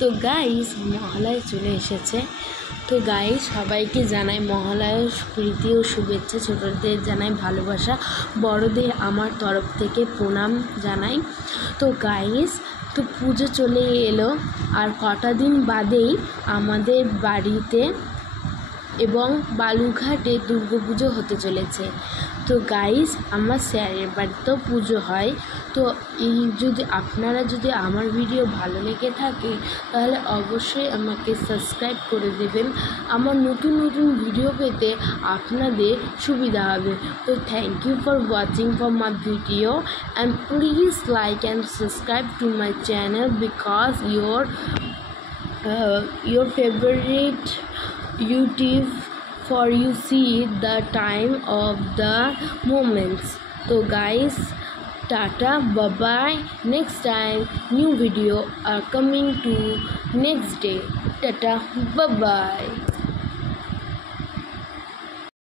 তো গাইস মহালয়া চলে এসেছে। তো গাইস সবাইকে জানাই মহালয়ার প্রীতি ও শুভেচ্ছা, ছোটদের জানাই ভালোবাসা, বড়দের আমার তরফ থেকে প্রণাম জানাই। তো গাইস তো পুজো চলে এলো, আর কটা দিন বাদেই আমাদের বাড়িতে এবং বালুরঘাটে দুর্গাপুজো হতে চলেছে। তো গাইস আমার স্যারের বাড়িতেও পুজো হয়। তো এই আপনারা যদি আমার ভিডিও ভালো লেগে থাকে তাহলে অবশ্যই আমাকে সাবস্ক্রাইব করে দেবেন। আমার নতুন নতুন ভিডিও পেতে আপনাদের সুবিধা হবে। তো thank you for watching for my video and please like and subscribe to my channel because your favorite YouTube for you see the time of the moments. So guys, tata, bye bye. Next time new video are coming to next day. Tata, bye bye.